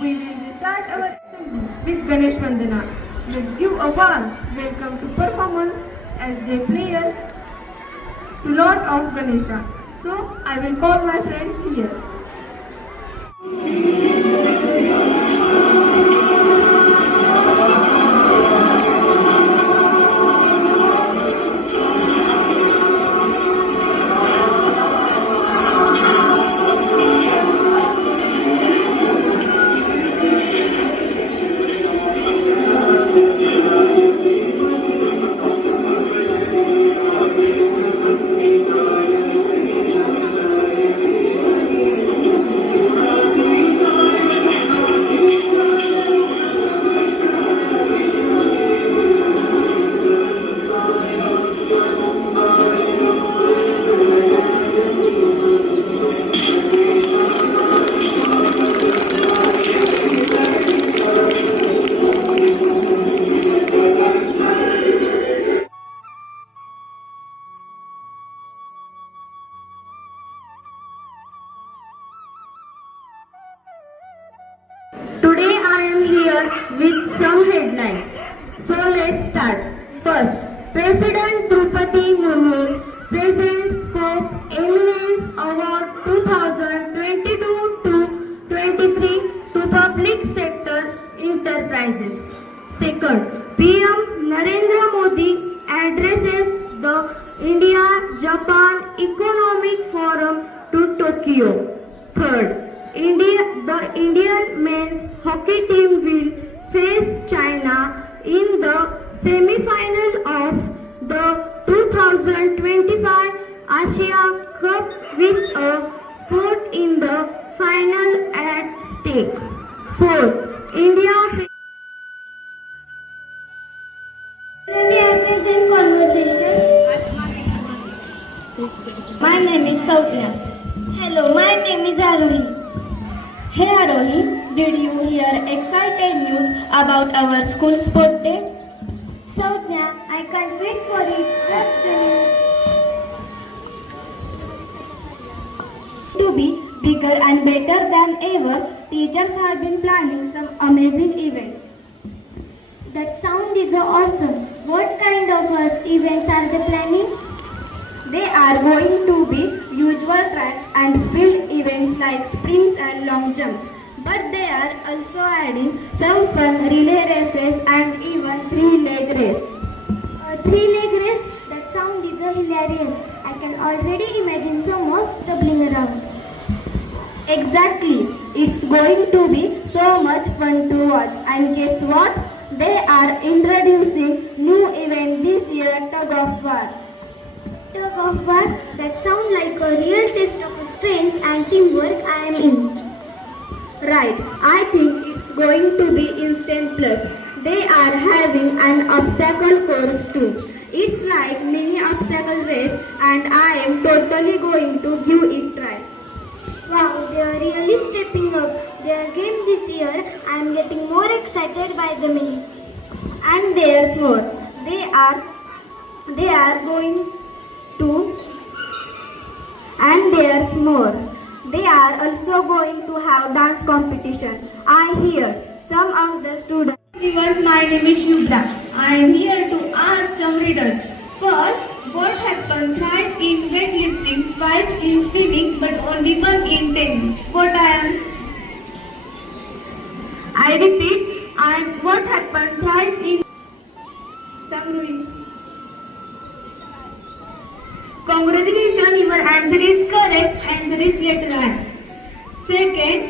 We will start our assemblies with Ganesh Vandana. Let's give a warm welcome to performance as they players to Lord of Ganesha. So I will call my friends here. Today I am here with some headlines. So let's start. First, President Drupadi Murmu presents Scope Eminence Award 2022 to 23 to public sector enterprises. Second, PM Narendra Modi addresses the India-Japan Economic Forum to Tokyo. Third, the Indian men's hockey team will face China in the semi-final of the 2025 Asia Cup with a sport in the final at stake. Fourth, India Let me address in conversation. My name is Sautya. Hello, my name is Arohi. Hey Arohi, did you hear exciting news about our school sport day? Sautya, I can't wait for it. That's the news. To be bigger and better than ever, teachers have been planning some amazing events. That sound is awesome. What kind of events are they planning? They are going to be usual tracks and field events like sprints and long jumps. But they are also adding some fun relay races and even three-leg race. A three-leg race? That sound is hilarious. I can already imagine some of stumbling around. Exactly. It's going to be so much fun to watch. And guess what? They are introducing new event this year, Tug of War. Tug of War? That sounds like a real test of strength and teamwork. I am in. Right. I think it's going to be instant plus. They are having an obstacle course too. It's like mini obstacle race and I am totally going to give it a try. Wow, they are really stepping up their game this year. I am getting more excited by the minute. And there's more. They are going to, and there's more. They are also going to have dance competition. I hear some of the students. Everyone, my name is Shubhra. I am here to ask some riddles. First, what happened thrice in weightlifting, twice in swimming, but only one in tennis? What I repeat, what happened thrice in Sangrui? Congratulations, your answer is correct. Answer is letter I. Second,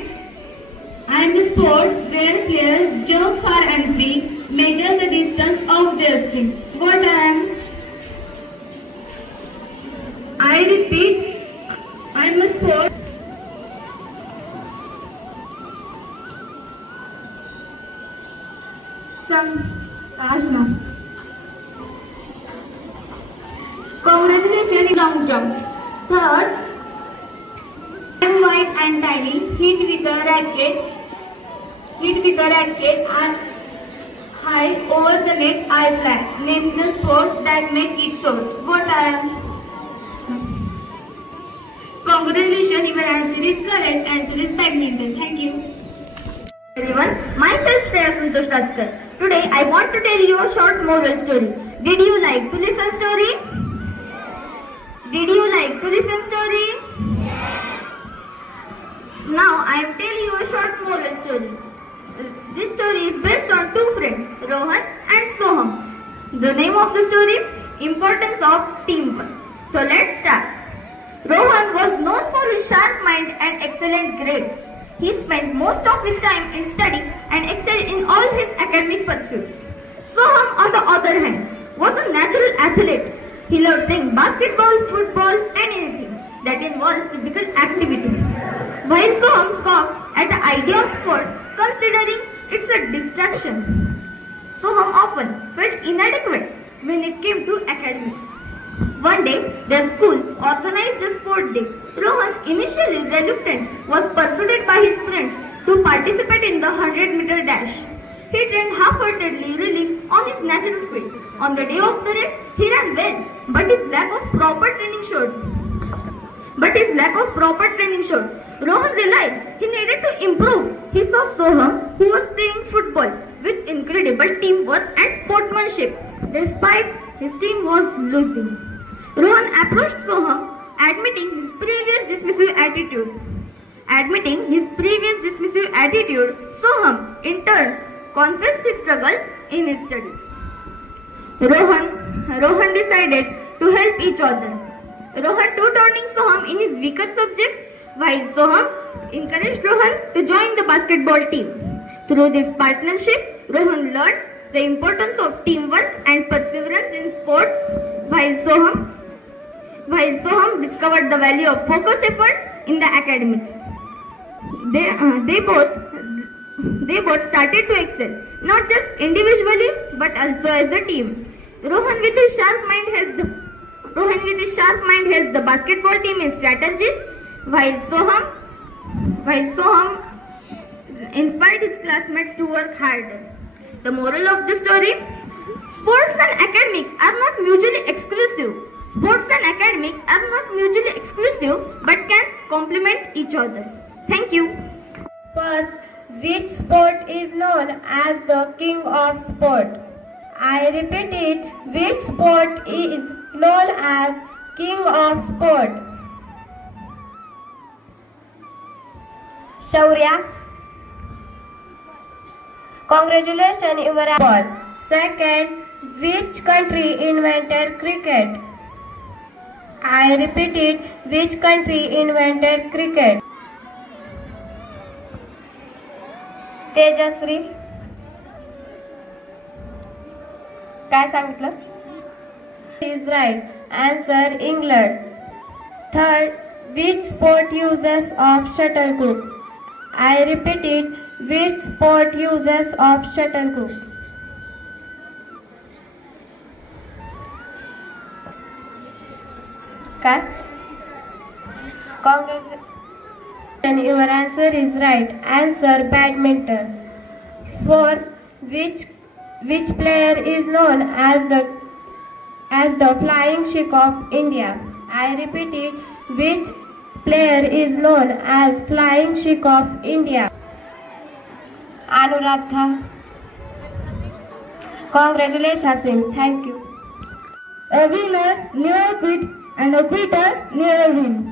I am a sport where players jump far and free, measure the distance of their sprint. What I repeat, I am a sport. Ashna. Congratulations in long jump. Third, I am white and tiny, hit with a racket and high over the net I fly. Name the sport that make it source. What I am? Congratulations, your answer is correct. Answer is badminton. Thank you. Myself Shreya Santosh Raskar. Today I want to tell you a short moral story. Did you like to listen story? Did you like to listen story? Now I am telling you a short moral story. This story is based on two friends, Rohan and Soham. The name of the story, Importance of Teamwork. So let's start. Rohan was known for his sharp mind and excellent grades. He spent most of his time in study and excelled in all his academic pursuits. Soham, on the other hand, was a natural athlete. He loved playing basketball, football and anything that involved physical activity. While Soham scoffed at the idea of sport, considering it's a distraction. Soham often felt inadequate when it came to academics. One day, their school organized a sport day. Rohan, initially reluctant, was persuaded by his friends to participate in the 100-meter dash. He trained half-heartedly, relying on his natural speed. On the day of the race, he ran well, but his lack of proper training showed. Rohan realized he needed to improve. He saw Soham, who was playing football with incredible teamwork and sportsmanship, despite his team was losing. Rohan approached Soham, admitting his previous dismissive attitude. Soham, in turn, confessed his struggles in his studies. Rohan decided to help each other. Rohan tutoring Soham in his weaker subjects, while Soham encouraged Rohan to join the basketball team. Through this partnership, Rohan learned the importance of teamwork and perseverance in sports, while Soham discovered the value of focused effort in the academics. They both started to excel, not just individually but also as a team. Rohan with his sharp mind helped the basketball team in strategies, while Soham inspired his classmates to work harder. The moral of the story: sports and academics are not mutually exclusive. But can complement each other. Thank you. First, which sport is known as the king of sport? I repeat it, which sport is known as king of sport? Shaurya. Congratulations, you were ball. Second, which country invented cricket? I repeat it, which country invented cricket? Tejashri काय सांगितलं? Is right. Answer England. Third, which sport uses of shuttlecock? I repeat it, which sport uses of shuttlecock? काय? Congratulations. Your answer is right. Answer badminton. Fourth, which player is known as the flying Sikh of India? I repeat it, which player is known as flying Sikh of India? Anuradha. Congratulations, Singh. Thank you. A winner never quit and a quitter never win.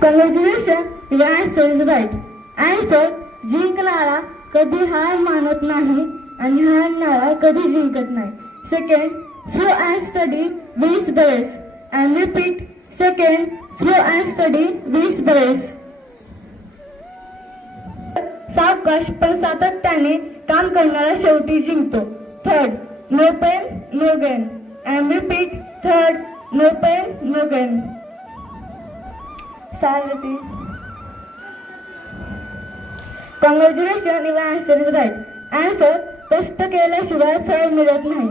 Congratulations, your answer is right. Answer, जिंकणारा कधी हार मानत नाही आणि हारणारा कधी जिंकत नाही. Second, slow and steady wins the race. And repeat, second, slow and steady wins the race. सावकाश पण सातत्याने काम करणारा शेवटी जिंकतो. Third, no pain, no gain. And repeat, third, no pain, no gain. Sarvati. Congratulations, your answer is right. Answer, कष्ट केल्याशिवाय फळ मिळत नाही.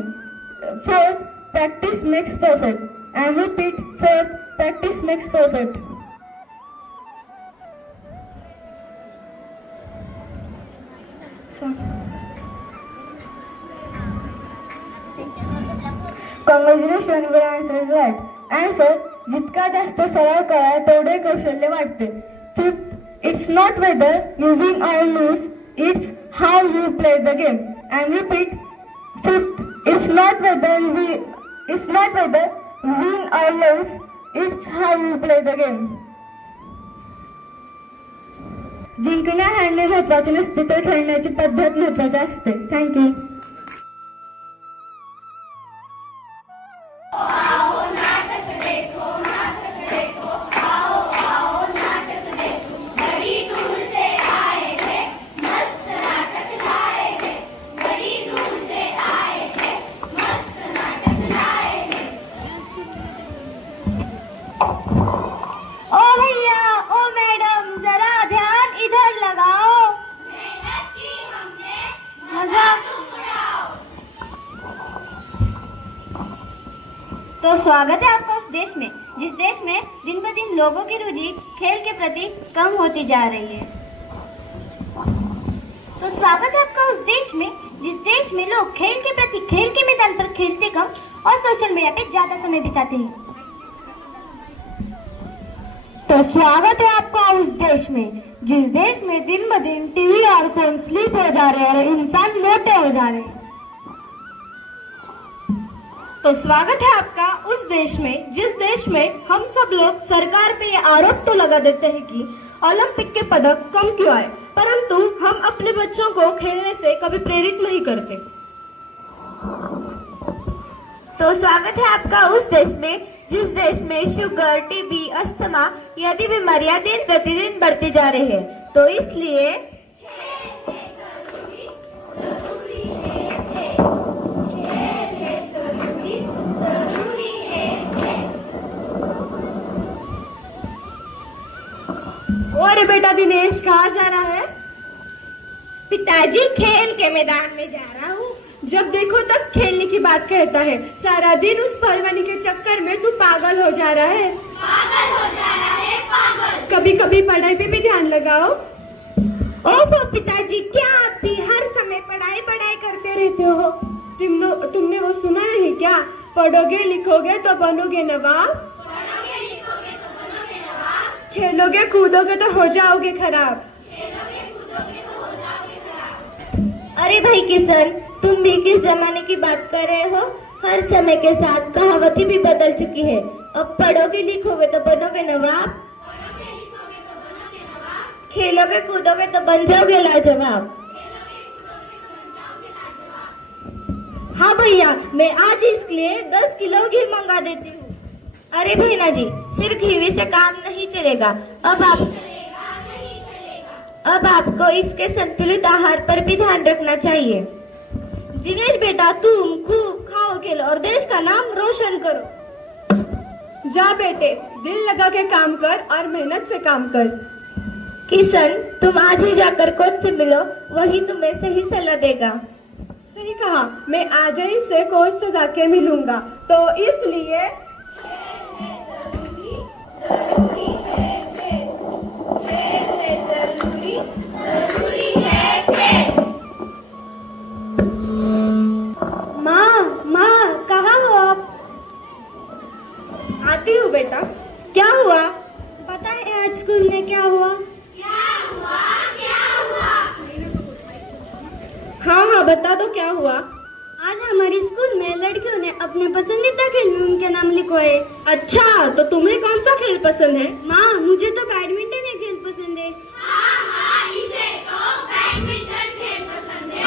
Fourth, practice makes perfect. And repeat, fourth, practice makes perfect. Congratulations, your answer is right. Answer, जितका जास्त सराव करा तेवढे कौशल्य वाढते. Fifth, it's It's not whether you win or lose, it's how you play the game. And repeat. Fifth, it's not whether you win or lose, it's how you play the game. जिंकणे हारणे महत्वाचे नसते तर खेळण्याची पद्धत महत्वाची असते. Thank you. ओ भैया, ओ madam, जरा ध्यान इधर लगाओ. मजा. तो स्वागत है आपका उस देश में जिस देश में दिन ब दिन लोगों की रुचि खेल के प्रति कम होती जा रही है. तो स्वागत है आपका उस देश में जिस देश में लोग खेल के प्रति खेल के मैदान पर खेलते कम और सोशल मीडिया पे ज्यादा समय बिताते हैं. तो स्वागत है आपका उस देश में जिस देश में दिन ब दिन टीवी और फोन स्लीप हो जा रहे हैं, इंसान मोटे हो जा रहे हैं. तो स्वागत है आपका उस देश में जिस देश में हम सब लोग सरकार पे ये आरोप तो लगा देते हैं कि ओलंपिक के पदक कम क्यों आए, परंतु हम अपने बच्चों को खेलने से कभी प्रेरित नहीं करते. तो स्वागत है आपका उस देश में जिस देश में शुगर, टीबी, अस्थमा आदि बीमारियां दिन प्रतिदिन बढ़ती जा रही है. तो इसलिए और बेटा दिनेश कहाँ जा रहा है? पिताजी खेल के मैदान में जा रहा हूँ. जब देखो तब खेलने की बात कहता है. सारा दिन उस पहलवानी के चक्कर में तू पागल हो जा रहा है. कभी कभी पढ़ाई पे भी ध्यान लगाओ. ओहो पिताजी, क्या आप भी हर समय पढ़ाई पढ़ाई करते रहते हो? तुमने वो सुना नहीं क्या? पढ़ोगे लिखोगे तो बनोगे नवाब, खेलोगे कूदोगे तो हो जाओगे खराब. अरे भाई किशन, तुम भी किस जमाने की बात कर रहे हो? हर समय के साथ कहावतें भी बदल चुकी है. अब पढ़ोगे लिखोगे तो बनोगे नवाब, खेलोगे कूदोगे तो बन जाओगे लाजवाब. हाँ भैया, मैं आज इसके लिए 10 किलो घी मंगा देती हूँ. अरे भैया जी, सिर्फ घी से काम नहीं चलेगा. अब आपको इसके संतुलित आहार पर भी ध्यान रखना चाहिए. दिनेश बेटा, तुम खूब खाओ खेलो और देश का नाम रोशन करो. जा बेटे, दिल लगा के काम कर और मेहनत से काम कर. किशन, तुम आज ही जाकर कोच से मिलो, वही तुम्हें सही सलाह देगा. सही कहा, मैं आज ही से कोच से जाके मिलूंगा. तो इसलिए माँ, कहाँ हो आप? आती हूँ बेटा. क्या हुआ? पता है आज स्कूल में क्या हुआ? हाँ, बता दो क्या हुआ. आज हमारे स्कूल में लड़कियों ने अपने पसंदीदा खेल में उनके नाम लिखवाए. अच्छा, तो तुम्हें कौन सा खेल पसंद है? माँ, मुझे तो बैडमिंटन खेल पसंद है.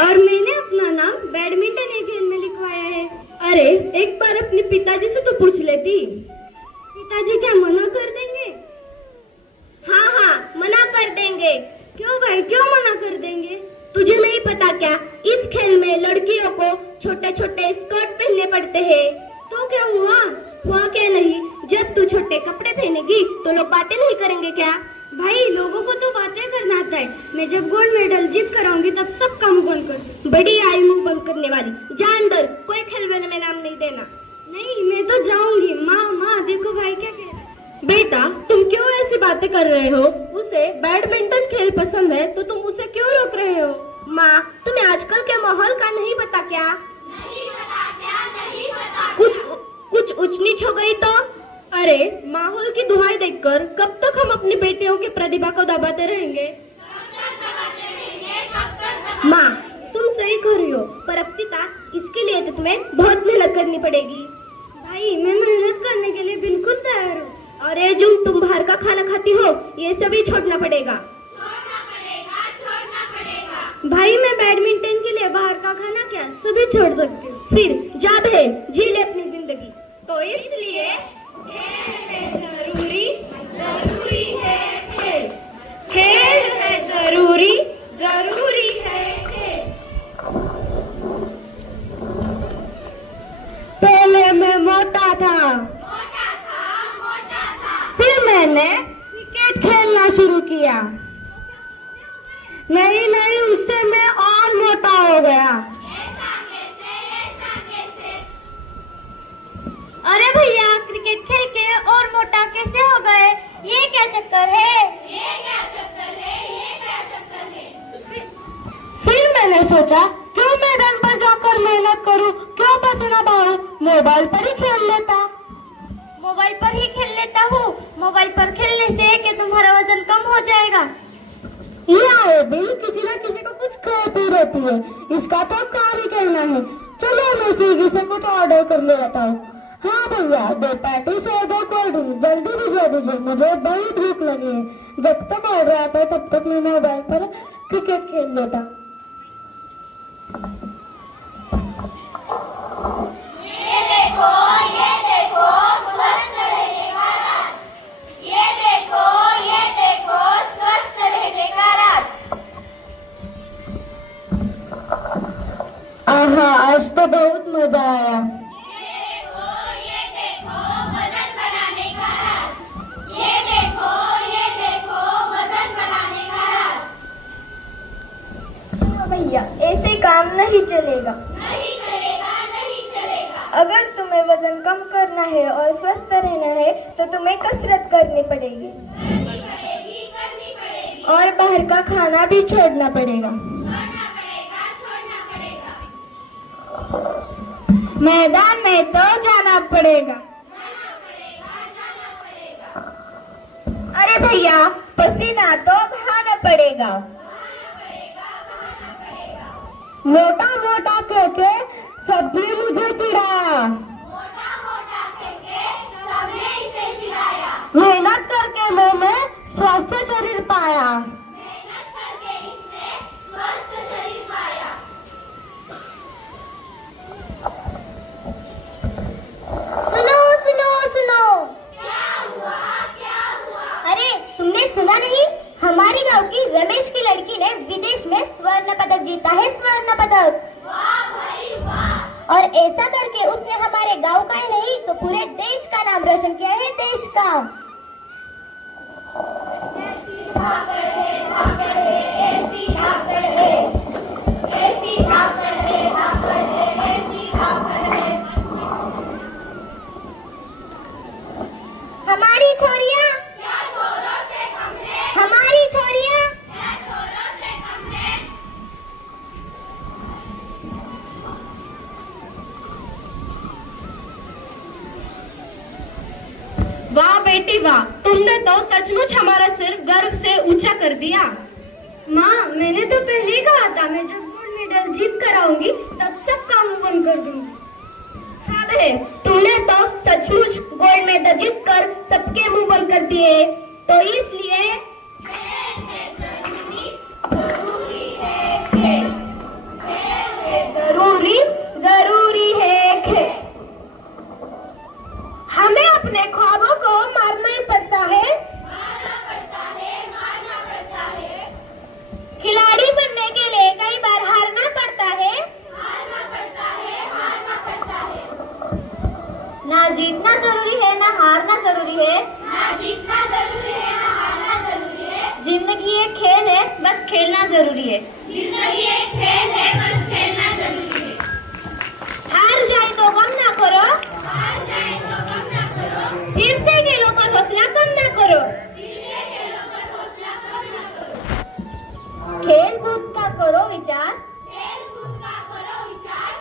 और मैंने अपना नाम बैडमिंटन खेल में लिखवाया है. अरे, एक बार अपने पिताजी से तो पूछ लेती. पिताजी क्या मना कर देंगे? हाँ, मना कर देंगे. क्यों भाई, क्यों मना कर देंगे? तुझे नहीं पता क्या? इस खेल में लड़कियों को छोटे छोटे स्कर्ट पहनने पड़ते हैं. तो क्या हुआ? हुआ क्या नहीं? जब तू छोटे कपड़े पहनेगी तो लोग बातें नहीं करेंगे क्या? भाई, लोगों को तो बातें करना आता है. मैं जब गोल्ड मेडल जीत कर आऊंगी तब सब काम बंद कर. बड़ी आई मुंह बंद करने वाली. जा अंदर, कोई खेल वाले में नाम नहीं देना. नहीं, मैं तो जाऊंगी. माँ, देखो भाई क्या कह रहा है. बेटा, तुम क्यों ऐसी बातें कर रहे हो? उसे बैडमिंटन खेल पसंद है तो तुम उसे क्यों रोक रहे हो? माँ, तुम्हें आजकल के माहौल का नहीं पता क्या? कुछ ऊंच नीच हो गई तो? अरे, माहौल की दुहाई देकर कब तक हम अपनी बेटियों की प्रतिभा को दबाते रहेंगे? माँ, तुम सही कह रही हो, पर अप्सिता, इसके लिए तो तुम्हें बहुत मेहनत करनी पड़ेगी। भाई, मैं मेहनत करने के लिए बिल्कुल तैयार हूँ। और ये जो तुम बाहर का खाना खाती हो, ये सभी छोड़ना पड़ेगा। भाई, मैं बैडमिंटन के लिए बाहर का खाना क्या सभी छोड़ सकती हूँ। फिर जा बे, जी ले अपनी जिंदगी। तो इसलिए जरूरी है खेल, खेल है जरूरी है खेल। पहले मैं मोटा था, फिर मैंने क्रिकेट खेलना शुरू किया। नहीं, उससे मैं और मोटा हो गया। अरे भैया, क्रिकेट खेल के और मोटा कैसे हो गए? ये क्या चक्कर है? फिर मैंने सोचा, क्यों मैदान पर जाकर मेहनत करूं, क्यों पसीना बहाऊं, मोबाइल पर ही खेल लेता हूँ। मोबाइल पर खेलने से कि तुम्हारा वजन कम हो जाएगा। ये आए बिल किसी न किसी को कुछ खाती रहती है, इसका तो कार्य कहना है। चलो मैं स्विगी से कुछ ऑर्डर कर ले आता हूँ। हाँ भैया, 2 पैटीज और 2 कोल्ड ड्रिंक जल्दी भिजवा दीजिए, मुझे बड़ी भूख लगी है। जब तक ऑर्डर आता है तब तक मैं मोबाइल पर क्रिकेट खेल लेता। ये देखो स्वस्थ रहने का राज। ये देखो स्वस्थ रहने का राज। आहा, आज तो बहुत मजा आया। ये देखो वजन बढ़ाने का राज। ये देखो वजन बढ़ाने का राज। सुनो भैया, ऐसे काम नहीं चलेगा। नहीं चलेगा। अगर तुम्हें वजन कम करना है और स्वस्थ रहना है तो तुम्हें कसरत करनी पड़ेगी। और बाहर का खाना भी छोड़ना पड़ेगा। मैदान में तो जाना पड़ेगा। अरे भैया, पसीना तो बहाना पड़ेगा। मोटा मोटा करके सबने मुझे चिढ़ाया। मेहनत करके मैंने स्वस्थ शरीर पाया। सुनो। अरे, तुमने सुना नहीं? हमारे गांव की रमेश की लड़की ने विदेश में स्वर्ण पदक जीता है। स्वर्ण पदक। और ऐसा करके उसने हमारे गांव का ही नहीं तो पूरे देश का नाम रोशन किया है। देश का। हमारी छोरियां वाह बेटी वाह, तुमने तो सचमुच हमारा सिर गर्व से ऊंचा कर दिया। माँ, मैंने तो पहले ही कहा था, मैं जब गोल्ड मेडल जीत कर आऊंगी तब सब काम बंद कर दूंगी। हाँ बहन, तुमने तो सचमुच गोल्ड मेडल जीत कर सबके मुंह बंद कर दिए। तो इसलिए जरूरी है खेल। हमें अपने ख्वाबों को मारना ही पड़ता है। खिलाड़ी बनने के लिए कई बार हारना पड़ता है। ना जीतना जरूरी है ना हारना जरूरी है। जिंदगी एक खेल है, बस खेलना जरूरी है। हार जाए तो गम ना करो। फिर से खेलों पर हौसला कम ना करो। खेल कूद का करो विचार।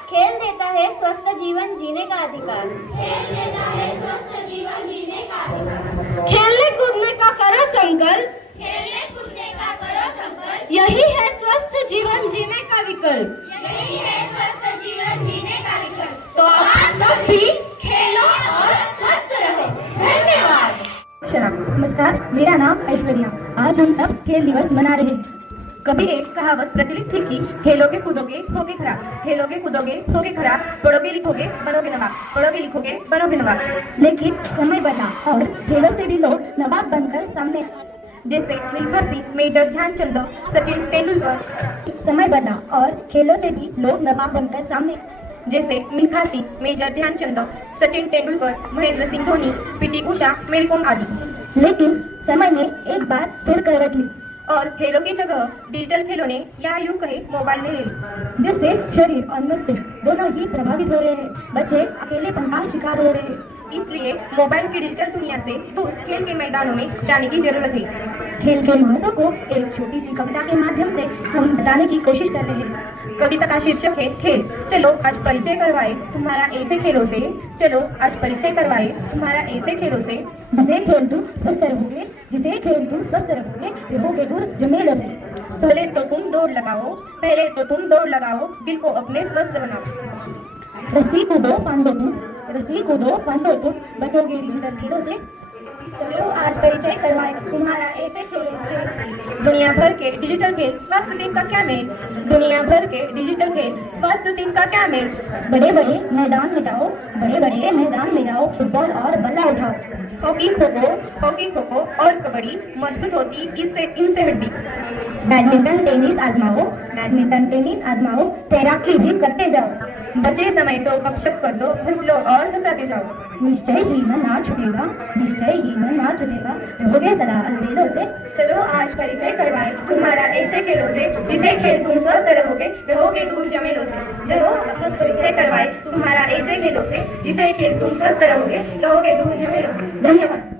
खेल देता है स्वस्थ जीवन जीने का अधिकार। खेलने कूदने का करो संकल्प, खेलने कूदने का करो संकल्प, यही है स्वस्थ जीवन जीने का विकल्प। यही है स्वस्थ जीवन जीने का विकल्प। तो आप सब भी खेलो और स्वस्थ रहो। धन्यवाद। नमस्कार, मेरा नाम ऐश्वर्या। आज हम सब खेल दिवस मना रहे हैं। कभी एक कहावत प्रचलित थी कि खेलोगे कूदोगे होगे खराब, खेलोगे कूदोगे होगे खराब, पढ़ोगे लिखोगे बनोगे नवाब, पढ़ोगे लिखोगे बनोगे नवाब। लेकिन समय बदला और खेलों से भी लोग नवाब बनकर सामने, जैसे मिल्खा सिंह, मेजर ध्यानचंद, सचिन तेंदुलकर। समय बदला और खेलों से भी लोग नवाब बनकर सामने, जैसे मिल्खा सिंह, मेजर ध्यानचंद, सचिन तेंदुलकर, महेंद्र सिंह धोनी, पीटी उषा, मेरी कोम आदि। लेकिन समय ने एक बार फिर करवट ली और खेलों की जगह डिजिटल खिलौने ने या यूं कहे मोबाइल ने ले ली, जिससे शरीर और मस्तिष्क दोनों ही प्रभावित हो रहे हैं। बच्चे अकेलेपन का शिकार हो रहे हैं। इसलिए मोबाइल की डिजिटल दुनिया से दूर खेल के मैदानों में जाने की जरूरत है। खेल के महत्व को एक छोटी सी कविता के माध्यम से हम बताने की कोशिश कर रहे हैं। कविता का शीर्षक है खेल। चलो आज परिचय करवाए तुम्हारा ऐसे खेलों से, चलो आज परिचय करवाए तुम्हारा ऐसे खेलों से, जिसे खेल तुम स्वस्थ रहोगे, जिसे खेल तुम स्वस्थ रहोगे, रहोगे दूर झमेलों से। पहले तो तुम दौड़ लगाओ, पहले तो तुम दौड़ लगाओ, दिल को अपने स्वस्थ बनाओ। रस्सी कूदो फांदो तुम, रस्सी कूदो फांदो तुम, बचोगे डिजिटल खेलों से। चलो आज परिचय करवाए तुम्हारा ऐसे खेलों से। दुनिया भर के डिजिटल खेल स्वास्थ्य सिम का क्या मेल, दुनिया भर के डिजिटल खेल स्वास्थ्य सिम का क्या मेल। बड़े बड़े मैदान में जाओ, बड़े बड़े मैदान में जाओ, फुटबॉल और बल्ला उठाओ। हॉकी खो और कबड्डी, मजबूत होती इससे इनसे हड्डी। बैडमिंटन टेनिस आजमाओ, बैडमिंटन टेनिस आजमाओ, तैराकी भी करते जाओ। बचे समय तो गपशप कर लो, हंस लो और हंसाते जाओ। निश्चय ही मन ना छूटेगा, निश्चय ही मन ना छूटेगा, रहोगे सदा अलबेलों से। चलो आज परिचय करवाए तुम्हारा ऐसे खेलों से, जिसे खेल तुम स्वस्थ रहोगे, रहोगे दूर झमेलों से। चलो आज परिचय करवाए तुम्हारा ऐसे खेलों से, जिसे खेल तुम स्वस्थ रहोगे, रहोगे दूर झमेलों से। धन्यवाद।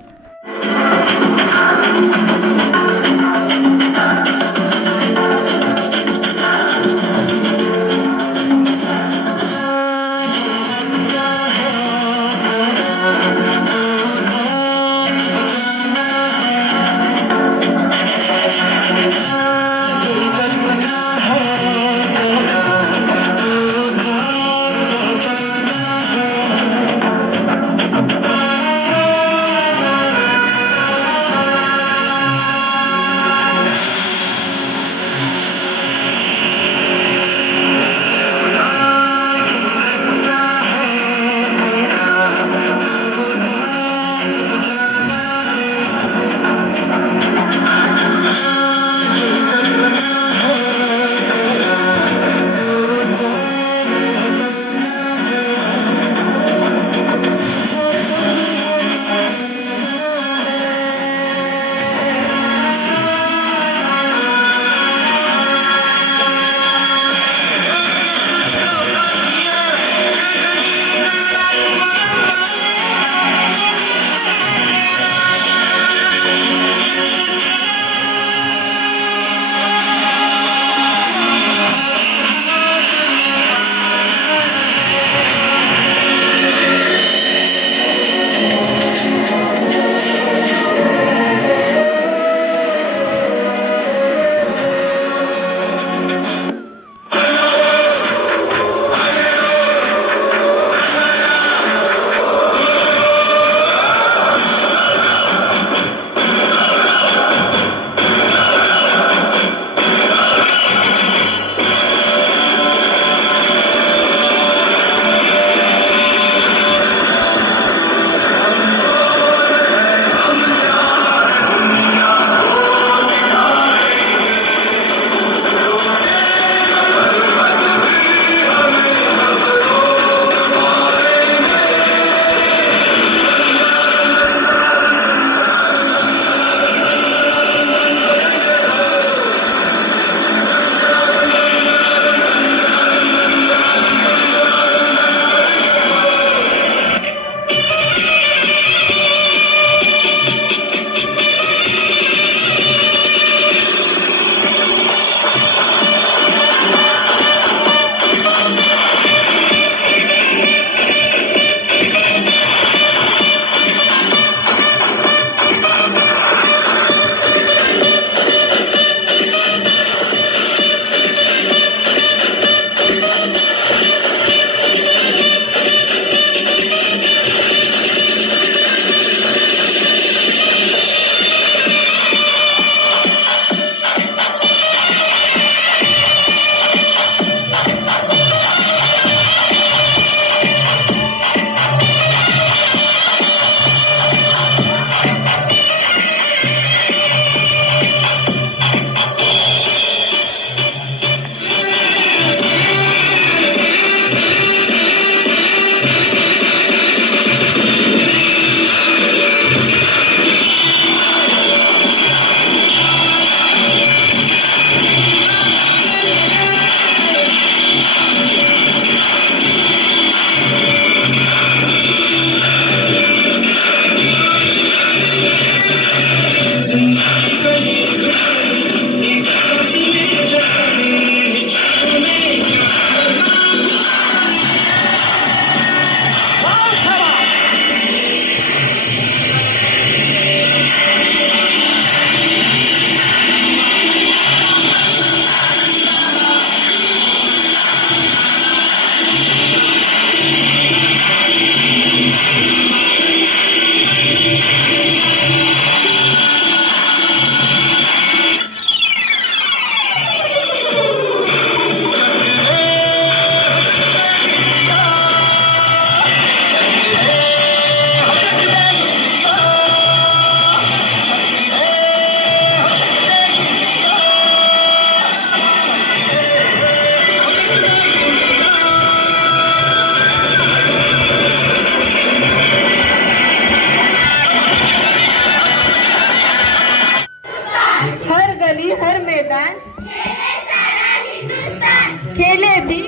ये सारा हिंदुस्तान खेले भी